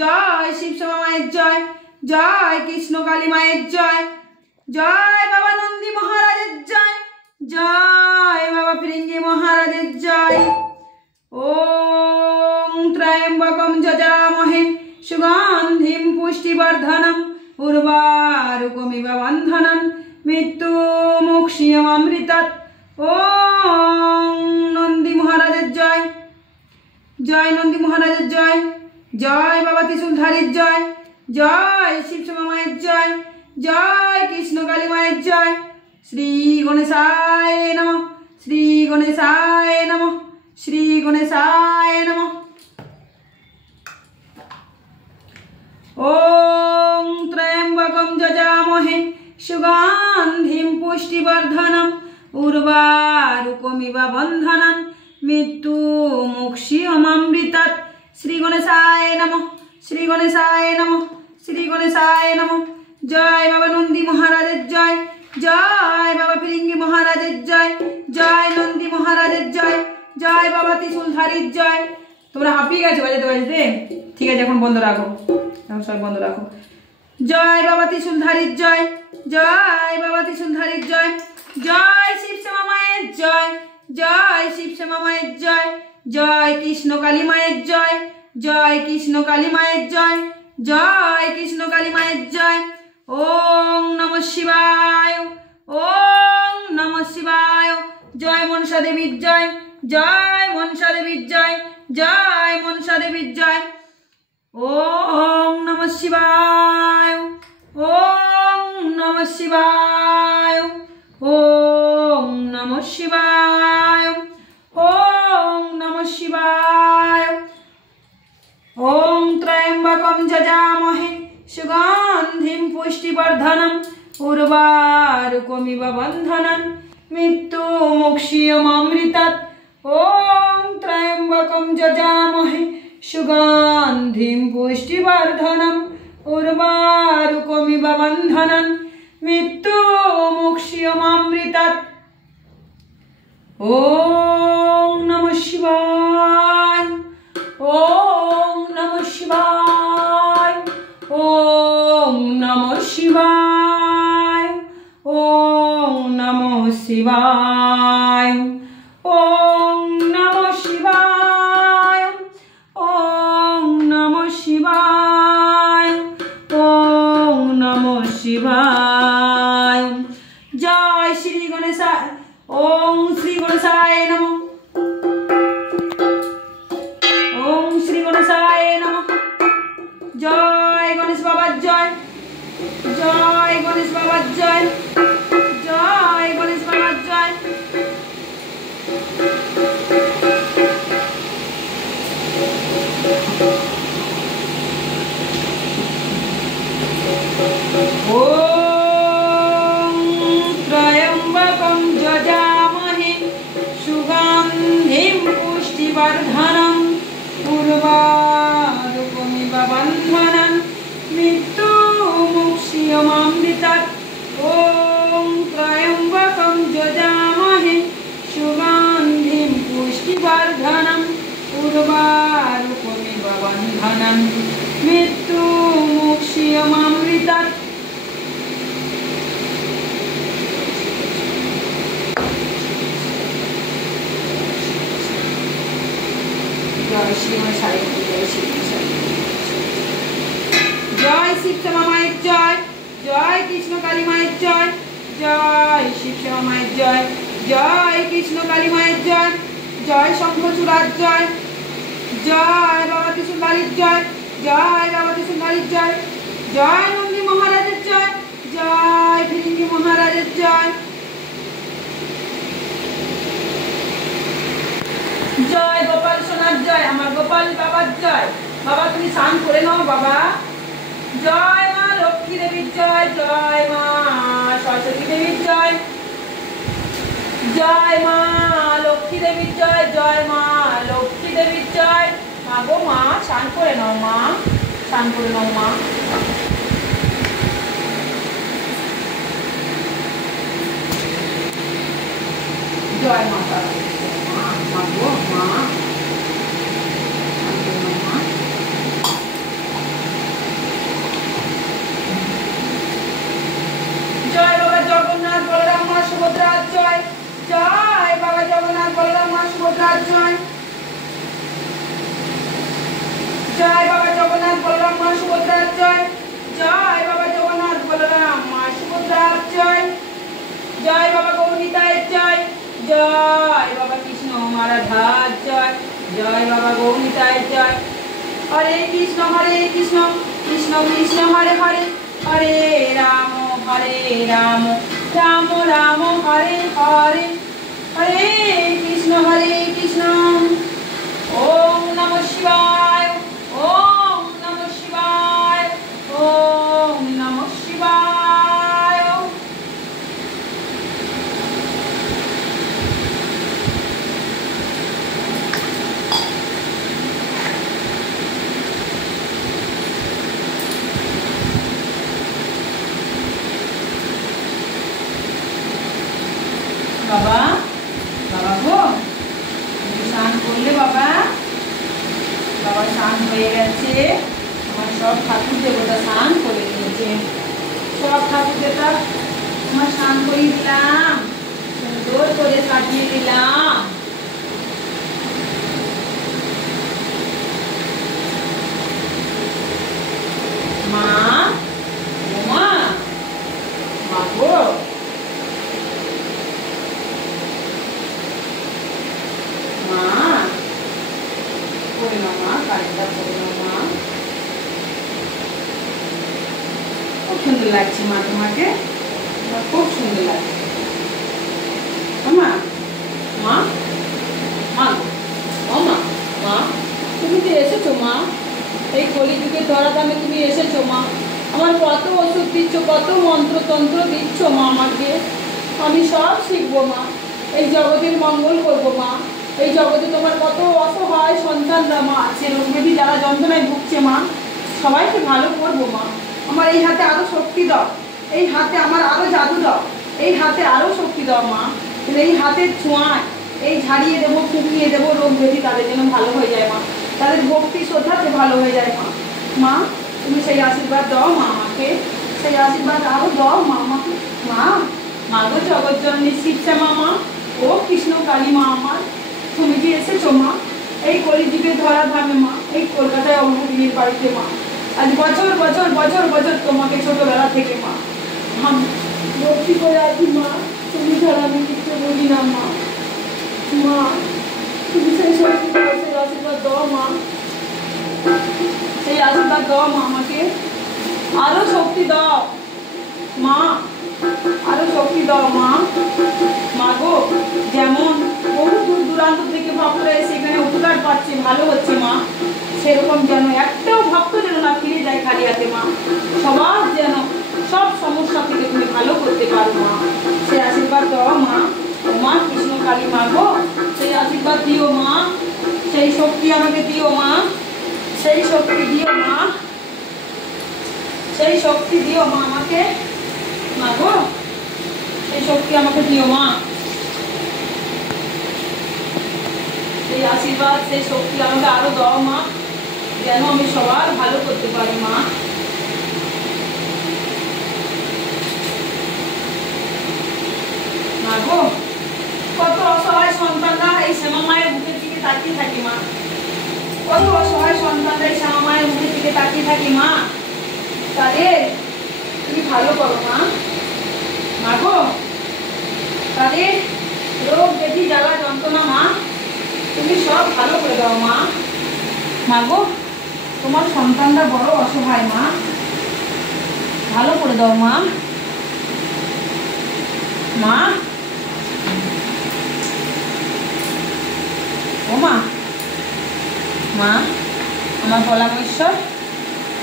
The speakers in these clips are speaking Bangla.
জয় শিব শ্যামা মায়ের জয়, জয় কৃষ্ণ কালী মায়ের জয়, জয় বাবা নন্দী মহারাজের জয়, জয় বাবা ফিরিঙ্গি মহারাজের জয়। ওম ত্রয়ম্বকম যজামহে সুগন্ধিম পুষ্টিবর্ধনম উর্বারুকমিব বন্ধনম মৃত্যুমুক্ষীয়মৃতৎ। ওম নন্দী মহারাজের জয়, জয় নন্দী মহারাজের জয়, জয় বাবা ত্রিশূলধারীর জয়, জয় শিব শ্যামা মায়ের জয়, জয় কৃষ্ণ কালী মায়ের জয়। শ্রী গণেশায় নমঃ, শ্রী গণেশায় নমঃ, শ্রী গণেশায় নমঃ। ওম ত্রয়ম্বকম যজামহে সুগন্ধিম পুষ্টিবর্ধনম উর্বারুকমিব বন্ধনম মৃত্যুমুক্ষীয়মৃতৎ। শ্রী গণেশায় নমঃ, শ্রী গণেশায় নমঃ, শ্রী গণেশায় নমঃ। জয় বাবা নন্দী মহারাজের জয়, জয় বাবা ফিরিঙ্গি মহারাজের জয়, জয় নন্দী মহারাজের জয়, জয় বাবা ত্রিশূলধারীর জয়। তোমরা হাঁপিয়ে গেছো বাজাতে বাজাতে? ঠিক আছে, এখন বন্ধ রাখো, এখন সব বন্ধ রাখো। জয় বাবা ত্রিশূলধারীর জয়, জয় বাবা ত্রিশূলধারীর জয়, জয় শিব শ্যামা মায়ের জয়, জয় শিব শ্যামা মায়ের জয়, জয় কৃষ্ণ কালী মায়ের জয়, জয় কৃষ্ণ কালী মায়ের জয়, জয় কৃষ্ণ কালী মায়ের জয়। ওম নমঃ শিবায়, ওম নমঃ শিবায়। জয় মনসা দেবীর জয়, জয় মনসা দেবীর জয়, জয় মনসা দেবীর জয়। ওম নমঃ শিবায়, ওম নমঃ শিবায়, ওম নমঃ শিবায়, ওম নমঃ শিবায়। ওম ত্রয়ম্বকম যজামহে সুগন্ধিম পুষ্টিবর্ধনম উর্বারুকমিব বন্ধনম মৃত্যুমুক্ষীয়মৃতৎ। ওম ত্রয়ম্বকম যজামহে সুগন্ধিম পুষ্টিবর্ধনম উর্বারুকমিব বন্ধনম মৃত্যুমুক্ষীয়মৃতৎ। ওম নমঃ শিবায়, ওম নমঃ শিবায়, ওম নমঃ শিবায়, ওম নমঃ শিবায়, ওম নমঃ শিবায়, ওম নমঃ শিবায়, ওম নমঃ শিবায়। জয় শ্রী গণেশায়, ওম শ্রী গণেশায় নমঃ, ওম শ্রী গণেশায় নমঃ। জয় গণেশ বাবার জয়, জয় গণেশ বাবার জয়, জয় গণেশ বাবার জয়। ওম ত্রয়ম্বকম যজামহে সুগন্ধিম পুষ্টিবর্ধনম উর্বারুকমিব বন্ধনম মৃত্যুমুক্ষীয়মৃতৎ। ওম ত্রয়ম্বকম যজামহে সুগন্ধিম পুষ্টিবর্ধনম উর্বারুকমিব বন্ধনম মৃত্যুমুক্ষীয়মৃতৎ। জয় শিব শ্যামা মায়ের জয়, জয় কৃষ্ণ কালী মায়ের জয়, জয় শিব শ্যামা মায়ের জয়, জয় কৃষ্ণ কালী মায়ের জয়, জয় শঙ্খচূড়ার জয়, জয় বাবা ত্রিশূলধারীর জয়, জয় বাবা ত্রিশূলধারীর জয়, জয় নন্দী মহারাজের জয়, জয় ফিরিঙ্গি মহারাজের জয়, জয় গোপাল সোনার জয়, আমার গোপাল বাবার জয়। বাবা তুমি স্নান করে নাও বাবা। জয় মা লক্ষ্মী দেবীর জয়, জয় মা সরস্বতী দেবীর জয়, জয় মা লক্ষ্মী দেবীর জয়, জয় মা লক্ষ্মী দেবীর জয়। মা গো মা স্নান করে নাও, মা স্নান করে নাও মা। জয় মা তারা, মা গো মা। জয় বাবা জগন্নাথ বলরাম মা সুভদ্রার জয়। জয় বাবা জগন্নাথ বলরাম মা সুভদ্রার জয়। জয় বাবা গৌরীতায়ের জয়। জয় বাবা কৃষ্ণ রাধার জয়। জয় বাবা গৌরীতায়ের জয়। হরে কৃষ্ণ কৃষ্ণ কৃষ্ণ হরে হরে, হরে রাম রাম রাম হরে হরে, হরে কৃষ্ণ ওম নমঃ শিবায়, ওম নমঃ শিবায়, ওম নমঃ শিবায়। বাবা বাবা গো, স্নান করলে বাবা? বাবা স্নান হয়ে গেছে, আমার সব ঠাকুর দেবতা স্নান করে নিয়েছে। সব ঠাকুর দেবতা আমার স্নান করিয়ে দিলাম, সুন্দর করে সাজিয়ে দিলাম। মা মা মা গো, মা করে নাও মা, কাজটা করে নাও মা। খুব সুন্দর লাগছে মা তোমাকে, খুব সুন্দর লাগছে মা। মা মা ও মা, মা তুমি তো এসেছো মা, এই কলিযুগের ধরাধামে তুমি এসেছো মা। আমার কত ওষুধ দিচ্ছ, কত মন্ত্রতন্ত্র দিচ্ছ মা আমাকে, আমি সব শিখবো মা, এই জগতের মঙ্গল করবো মা। এই জগতে তোমার কত অসহায় সন্তানরা মা আছে, রোগব্যাধি যারা যন্ত্রণায় ভুগছে মা, সবাইকে ভালো করবো মা। আমার এই হাতে আরো শক্তি দাও, এই হাতে আমার আরো জাদু দাও, এই হাতে আরো শক্তি দাও মা। এই হাতের ছোঁয়ায় এই ঝাড়িয়ে দেবো, ফুঁকিয়ে দেবো, রোগ ব্যাধি তাদের যেন ভালো হয়ে যায় মা, তাদের ভক্তি শ্রদ্ধাতে ভালো হয়ে যায় মা। মা তুমি সেই আশীর্বাদ দাও মা আমাকে, সেই আশীর্বাদ আরো দাও মা আমাকে। মা মা গো জগৎজননী শিবশ্যামা মা, ও কৃষ্ণ কালী মা আমার, তুমি কি এসেছো মা এই কলিযুগের ধরাধামে মা, এই কলকাতায় অভাগিনীর বাড়িতে মা। আজ বছর বছর বছর বছর তোমাকে ছোটবেলা থেকে মা আমি ভক্তি করে আছি মা, তুমি ছাড়া আমি কিছু বলি না মা। মা তুমি সেই শক্তি দাও, সেই আশীর্বাদ দাও মা, সেই আশীর্বাদ দাও মা আমাকে, আরো শক্তি দাও মা, আরো শক্তি দাও মা। মা গো যেমন বহু দূর দূরান্ত থেকে ভক্তরা এসে এখানে উপকার পাচ্ছে, ভালো হচ্ছে মা, সেরকম যেন একটাও ভক্ত যেন না ফিরে যায় খালি হাতে মা, সবার যেন সব সমস্যা থেকে তুমি ভালো করতে পারো মা, সেই আশীর্বাদ দাও মা। মা কৃষ্ণ কালী মা গো, সেই আশীর্বাদ দিও মা, সেই শক্তি আমাকে দিও মা, সেই শক্তি দিও মা, সেই শক্তি দিও মা আমাকে। মা গো সেই শক্তি আমাকে দিও মা, সেই আশীর্বাদ সেই শক্তি আমাকে আরো দাও মা, যেন আমি সবার ভালো করতে পারি মা। মা গো কত অসহায় সন্তানরা এই শ্যামা মায়ের মুখের দিকে তাকিয়ে থাকে মা, কত অসহায় সন্তানরা এই শ্যামা মায়ের মুখের দিকে তাকিয়ে থাকে মা, তাদের তুমি ভালো করো মা। মা গো তাদের রোগ ব্যাধি জ্বালা যন্ত্রণা মা তুমি সব ভালো করে দাও মা। মা গো তোমার সন্তানরা বড় অসহায় মা, ভালো করে দাও মা। মা ও মা, মা আমার ভোলা মহেশ্বর,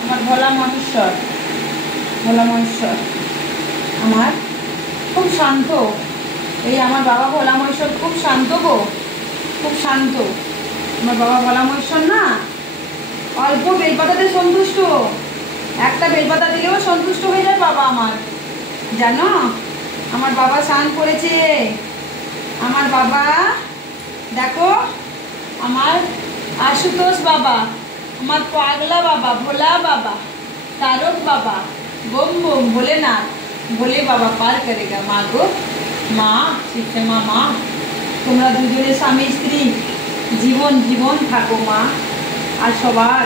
আমার ভোলা মহেশ্বর, ভোলা মহেশ্বর আমার খুব শান্ত, এই আমার বাবা ভোলা মহেশ্বর খুব শান্ত গো, খুব শান্ত। আমার বাবা ভোলা মহেশ্বর না অল্প বেলপাতাতে সন্তুষ্ট, একটা বেলপাতা দিলেও সন্তুষ্ট হয়ে যায় বাবা আমার, জানো আমার বাবা স্নান করেছে, আমার বাবা দেখো, আমার আশুতোষ বাবা, আমার পাগলা বাবা, ভোলা বাবা, तारक बाबा बम बम भोलेनाथ भोले बाबा पार करेगा। माँ गो माँ शिवश्यामा माँ তোমরা দুজনে স্বামী স্ত্রী জীবন জীবন থাকো মা, আর সবার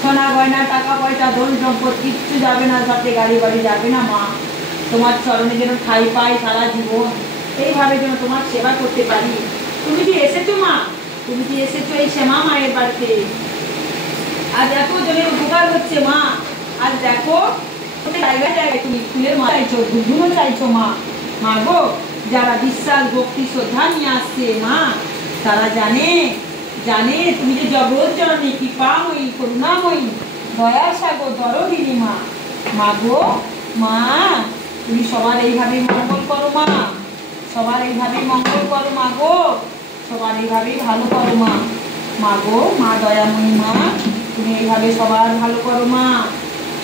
সোনা গয়না টাকা পয়সা ধন সম্পদ কিচ্ছু যাবে না, সাথে গাড়ি বাড়ি যাবে না মা। তোমার চরণে যেন ঠাঁই পাই সারা জীবন, এইভাবে যেন তোমার সেবা করতে পারি। তুমি কি এসেছো মা? তুমি কি এসেছো এই শ্যামা মায়ের বাড়িতে? আজ এত জনের উপকার হচ্ছে মা। আজ দেখো জায়গায় জায়গায় তুমি ফুলের মা চাইছো, দুধুনো চাইছো মা। মা গো, যারা বিশ্বাস ভক্তি শ্রদ্ধা নিয়ে আসছে মা, তারা জানে জানে তুমি যে জগৎ জননী, কৃপাময়ী, করুণাময়ী, দয়ার সাগর, দরদিনী মা। মা গো, মা তুমি সবার এইভাবে মঙ্গল করো মা, সবার এইভাবে মঙ্গল করো মা গো, সবার এইভাবেই ভালো করো মা। মা গো, মা দয়াময়ী মা, তুমি এইভাবে সবার ভালো করো মা,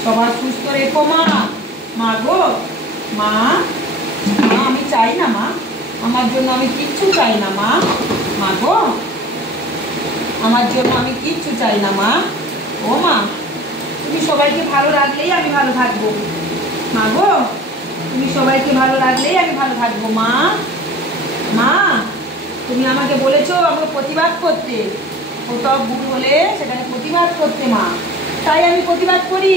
সবার সুস্থ রেখো মা। মা গো, মা মা আমি চাই না মা, আমার জন্য আমি কিচ্ছু চাই না মা। মা গো, আমার জন্য আমি কিচ্ছু চাই না মা। ও মা, তুমি সবাইকে ভালো রাখলেই আমি ভালো থাকবো। মা গো, তুমি সবাইকে ভালো রাখলেই আমি ভালো থাকবো মা। মা তুমি আমাকে বলেছো আমাকে প্রতিবাদ করতে, কোথাও ভুল হলে সেখানে প্রতিবাদ করতে মা, তাই আমি প্রতিবাদ করি।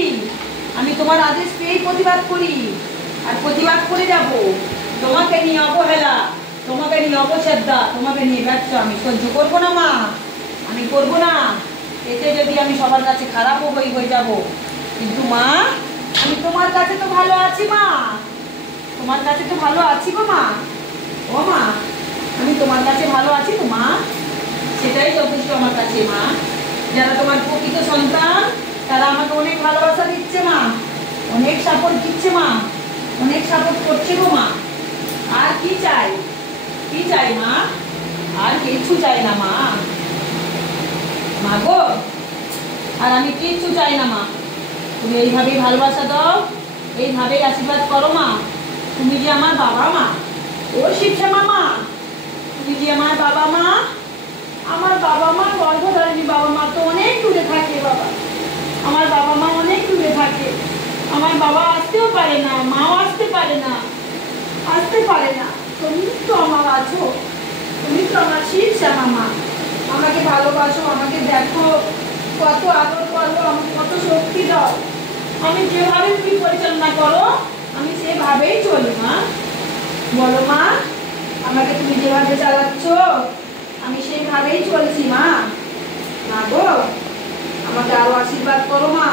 আমি তোমার আদেশ পেয়েই প্রতিবাদ করি, আর প্রতিবাদ করে যাব। তোমাকে নিয়ে অবহেলা, তোমাকে নিয়ে অবশ্রদ্ধা, তোমাকে নিয়ে ব্যর্থ আমি সহ্য করবো না মা, আমি করবো না। এতে যদি আমি সবার কাছে খারাপও হয়ে যাব, কিন্তু মা আমি তোমার কাছে তো ভালো আছি মা, তোমার কাছে তো ভালো আছি গো মা। ও মা, আমি তোমার কাছে ভালো আছি তো মা, সেটাই যথেষ্ট আমার কাছে মা। যারা তোমার প্রকৃত সন্তান, তারা আমাকে অনেক ভালোবাসা দিচ্ছে মা, অনেক সাপোর্ট দিচ্ছে মা, অনেক সাপোর্ট করছে গো মা। আর কি চাই, কি চাই মা? আর কিচ্ছু চাই না মা। মা গো, আর আমি কিচ্ছু চাই না মা। তুমি এইভাবেই ভালোবাসা দাও, এইভাবেই আশীর্বাদ করো মা। তুমি যে আমার বাবা মা, ও শিবশ্যামা মা, তুমি যে আমার বাবা মা। আমার বাবা মা গর্ভধারিণী বাবা মা তো অনেক দূরে থাকে বাবা, আমার বাবা মা অনেক দূরে থাকে। আমার বাবা আসতেও পারে না, মাও আসতে পারে না, আসতে পারে না। তুমি তো আমার আছো, তুমি তো আমার শিবশ্যামা মা। আমাকে ভালোবাসো, আমাকে দেখো, কত আদর করো, আমাকে কত শক্তি দাও। আমি যেভাবে তুমি পরিচালনা করো আমি সেভাবেই চলি মা। বলো মা, আমাকে তুমি যেভাবে চালাচ্ছ আমি সেইভাবেই চলছি মা। মা গো, আমাকে আরো আশীর্বাদ করো মা।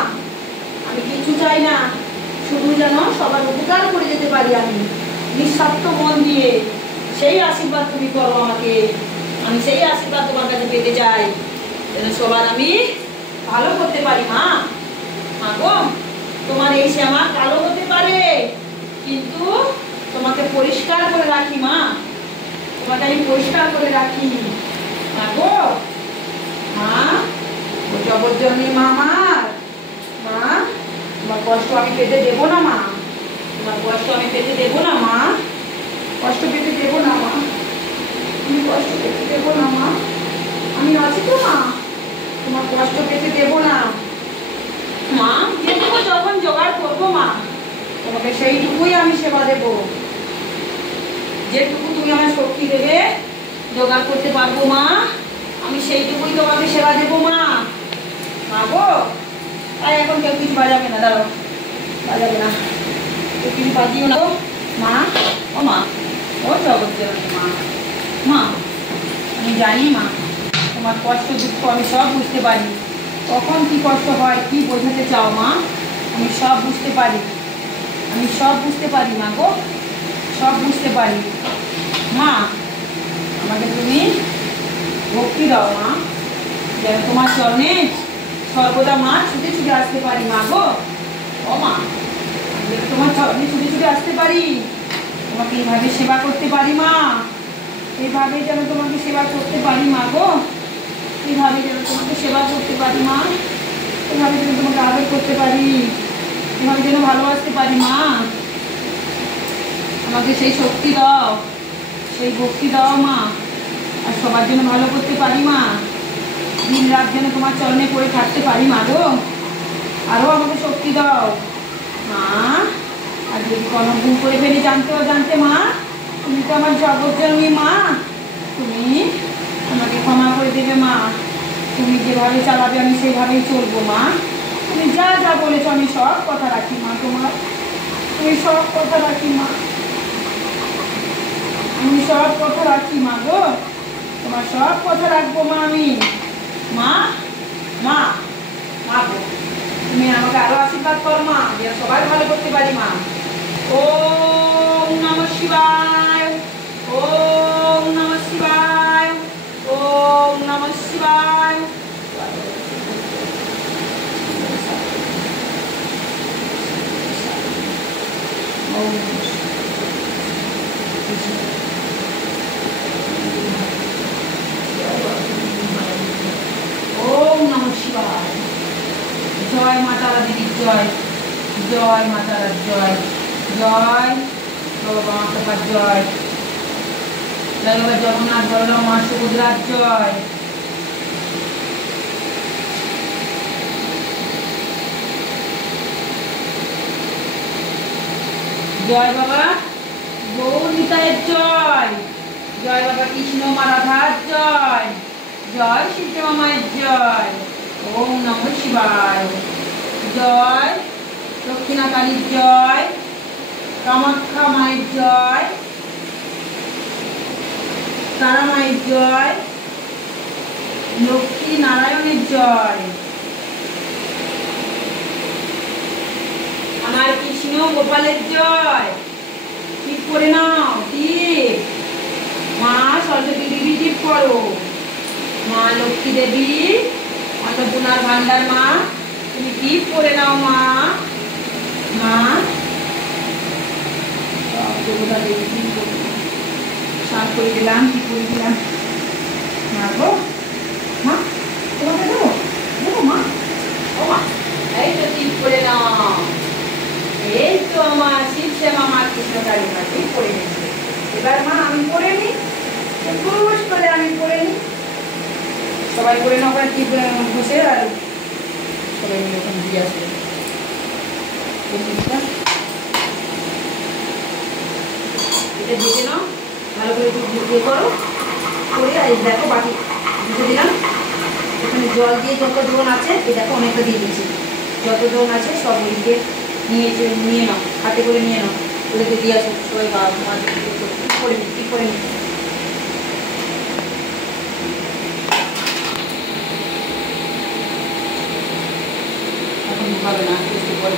আমি কিছু চাই না, শুধু যেন সবার উপকার করে যেতে পারি আমি নিঃস্বার্থ মন দিয়ে। সেই আশীর্বাদ তুমি করো আমাকে, আমি সেই আশীর্বাদ তোমার কাছে পেতে চাই, যেন সবার আমি ভালো করতে পারি মা। মা গো, তোমার এই শ্যামা কালো হতে পারে, কিন্তু তোমাকে পরিষ্কার করে রাখি মা, তোমাকে আমি পরিষ্কার করে রাখি। মা গো, মা ও জগজ্জননী মা আমার, মা তোমার কষ্ট আমি পেতে দেবো না মা, তোমার কষ্ট আমি পেতে দেবো না মা, কষ্ট পেতে দেবো না মা, তুমি কষ্ট পেতে দেবো না মা। আমি আছি তো মা, তোমার কষ্ট পেতে দেবো না মা। যেটুকু যখন জোগাড় করবো মা, তোমাকে সেইটুকুই আমি সেবা দেবো। যেটুকু তুমি আমার শক্তি দেবে, জোগাড় করতে পারবো মা, আমি সেইটুকুই তোমাকে সেবা দেবো মা। মা গো, তাই এখন কেউ কিছু বাজাবে না, দাঁড়াও, বাজাবে না, কেউ কিছু বাজিও না গো মা। ও মা, ও জগজ্জননী মা, মা আমি জানি মা তোমার কষ্ট দুঃখ আমি সব বুঝতে পারি, কখন কি কষ্ট হয়, কি বোঝাতে চাও মা, আমি সব বুঝতে পারি, আমি সব বুঝতে পারি মা গো, সব বুঝতে পারি মা। আমাকে তুমি ভক্তি দাও মা, যেন তোমার চরণে সর্বদা মা ছুটে ছুটে আসতে পারি মা গো। ও মা, যেন তোমার চরণে ছুটে ছুটে আসতে পারি, তোমাকে এইভাবে সেবা করতে পারি মা, এইভাবে যেন তোমাকে সেবা করতে পারি মা গো, এইভাবে যেন তোমাকে সেবা করতে পারি মা, এভাবে যেন তোমাকে আদর করতে পারি, এভাবে যেন ভালোবাসতে পারি মা। আমাকে সেই শক্তি দাও, সেই ভক্তি দাও মা, আর সবার জন্য ভালো করতে পারি মা, দিন রাত যেন তোমার চরণে পড়ে থাকতে পারি মা গো। আরও আমাকে শক্তি দাও মা। আর যদি কোনো ভুল করে ফেলি জানতে মা, তুমি তো আমার জগজ্জননী মা, তুমি আমাকে ক্ষমা করে দেবে মা। তুমি যেভাবে চালাবে আমি সেইভাবেই চলবো মা। তুমি যা যা বলেছো আমি সব কথা রাখি মা তোমার, তুমি সব কথা রাখি মা, আমি সব কথা রাখি মা গো, তোমার সব কথা রাখবো মা আমি। মা মা মা গো, তুমি আমাকে আরো আশীর্বাদ করো মা, যেন সবাই ভালো করতে পারি মা। ওম নমঃ শিবায়, ওম নমঃ শিবায়, ওম নমঃ শিবায়। ওম নমঃ শিবায়। জয় মা তারা দেবীর জয়, জয় মা তারার জয়, জয় বাবা মাতার জয়, জয় বাবা জগন্নাথ বলরাম মা সুভদ্রার জয়। জয় বাবা গৌরীতায়ের জয়, জয় বাবা কৃষ্ণ মা রাধার জয়, জয় সীতা মায়ের জয়। ওম নমঃ শিবায়। জয় দক্ষিণা কালীর জয়, কামাখ্যা মায়ের জয়, তারা মায়ের জয়, লক্ষ্মী নারায়ণের জয়, আমার কৃষ্ণ গোপালের জয়। টিপ করে নাও, টিপ। মা সরস্বতী দেবী টিপ করো, মা লক্ষ্মী দেবী অন্নপূর্ণার ভান্ডার মা তুমি টিপ করে নাও মা। মা দেবতা দেবী সাফ করে দিলাম, টিপ করে দিলাম মা গো। মা তোমাকে দেবো, দেবো মা, ও মা এই তো টিপ করে নাও, এই তো আমার শিব শ্যামা মা কৃষ্ণকালী মা টিপ করে নিচ্ছে। এবার মা আমি করে নিই, পুরুষ করে আমি করে নিই, সবাই করে নাও ওখানে টিপ বসে, আর সবাই মিলে ওখানে দিয়ে আসবে। এটা দেখে নাও ভালো করে, একটু ইয়ে করো করে, আর দেখো বাকি বুঝে দিলাম। এখানে জল দিয়ে যত দ্রোণ আছে, এই দেখো অনেকটা দিয়ে দিচ্ছি, যত দ্রোণ আছে সব ওইদিকে নিয়ে নাও, হাতে করে নিয়ে নাও, ওদেরকে দিয়ে আসো সবাই করে নিই, ঠিক করে নিই। এখন হবে না, একটু পরে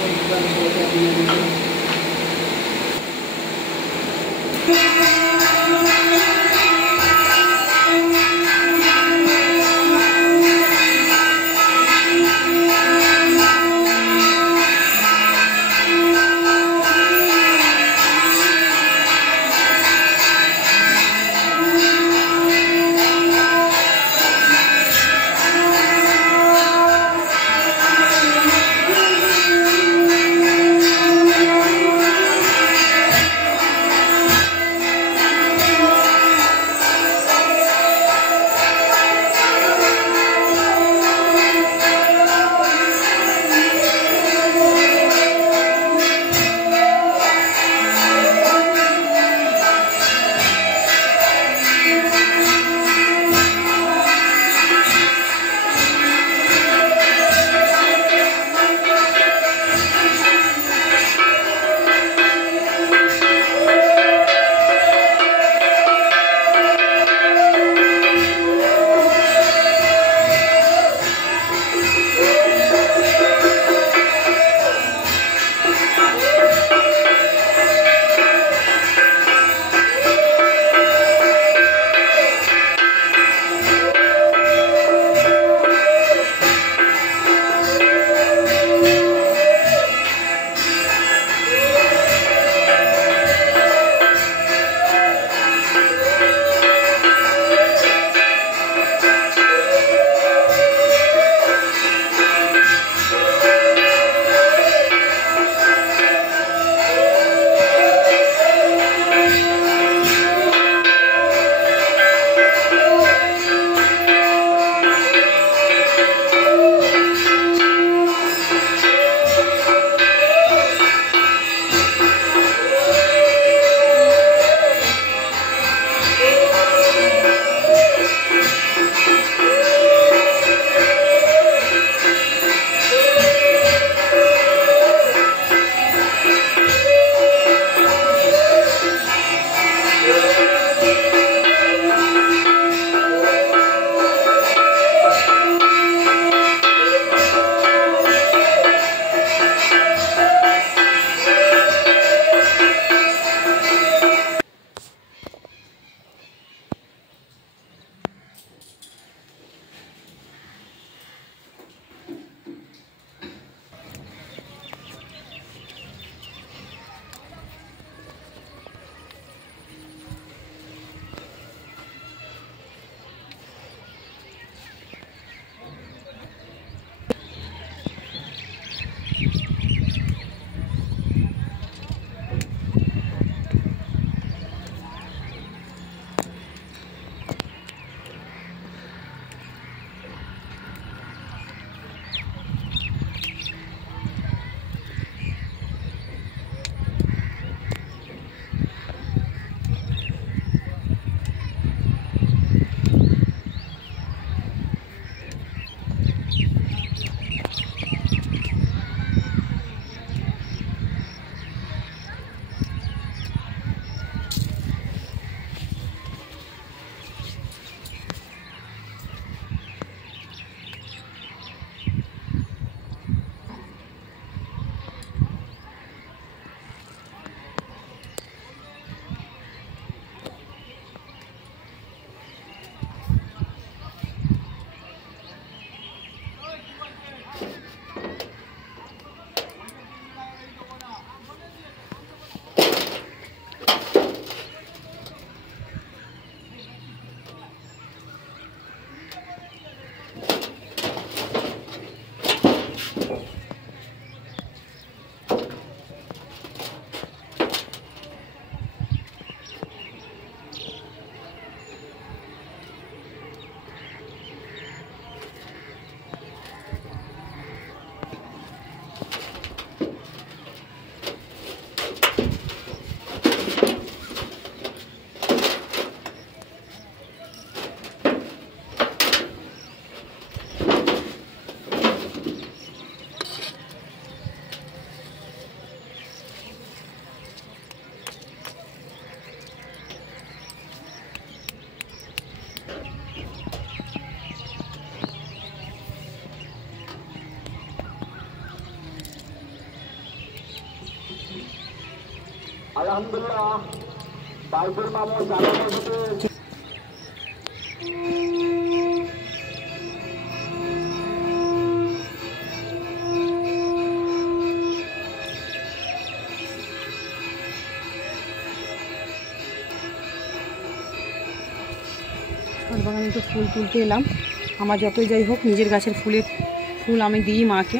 আলহামদুলিল্লাহ বাইবেল মামু জানা মসজিদে বাগানে একটু ফুল তুলতে এলাম। আমার যতই যাই হোক নিজের গাছের ফুল আমি দিই মাকে।